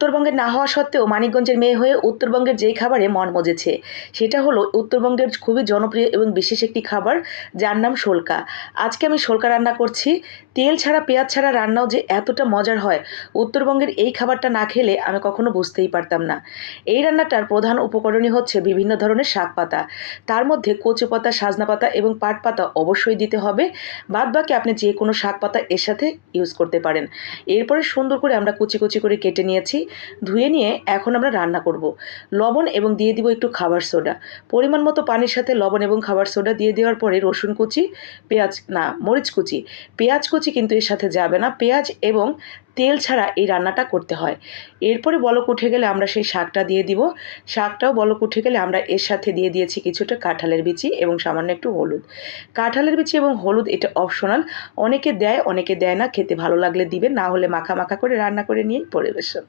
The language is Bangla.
উত্তরবঙ্গের না হওয়া সত্ত্বেও মানিকগঞ্জের মেয়ে হয়ে উত্তরবঙ্গের যেই খাবারে মন মজেছে, সেটা হলো উত্তরবঙ্গের খুবই জনপ্রিয় এবং বিশেষ একটি খাবার, যার নাম শোলকা। আজকে আমি শোলকা রান্না করছি। তেল ছাড়া, পেঁয়াজ ছাড়া রান্নাও যে এতটা মজার হয়, উত্তরবঙ্গের এই খাবারটা না খেলে আমি কখনো বুঝতেই পারতাম না। এই রান্নাটার প্রধান উপকরণই হচ্ছে বিভিন্ন ধরনের শাক পাতা। তার মধ্যে কচু পাতা, সাজনা পাতা এবং পাট পাতা অবশ্যই দিতে হবে। বাদবাকি আপনি যে কোনো শাক পাতা এর সাথে ইউজ করতে পারেন। এরপরে সুন্দর করে আমরা কুচি কুচি করে কেটে নিয়েছি। ধুয়ে নিয়ে এখন আমরা রান্না করব। লবণ এবং দিয়ে দিব একটু খাবার সোডা। পরিমাণ মতো পানির সাথে লবণ এবং খাবার সোডা দিয়ে দেওয়ার পরে রসুন কুচি, মরিচ কুচি। পেঁয়াজ কুচি কিন্তু এর সাথে যাবে না। পেঁয়াজ এবং তেল ছাড়া এই রান্নাটা করতে হয়। এরপরে বলক উঠে গেলে আমরা সেই শাকটা দিয়ে দিব। শাকটাও বলক উঠে গেলে আমরা এর সাথে দিয়ে দিয়েছি কিছুটা কাঁঠালের বিচি এবং সামান্য একটু হলুদ। কাঁঠালের বিচি এবং হলুদ এটা অপশনাল। অনেকে দেয়, অনেকে দেয় না। খেতে ভালো লাগলে দিবেন, না হলে মাখা মাখা করে রান্না করে নিয়েই পরিবেশন।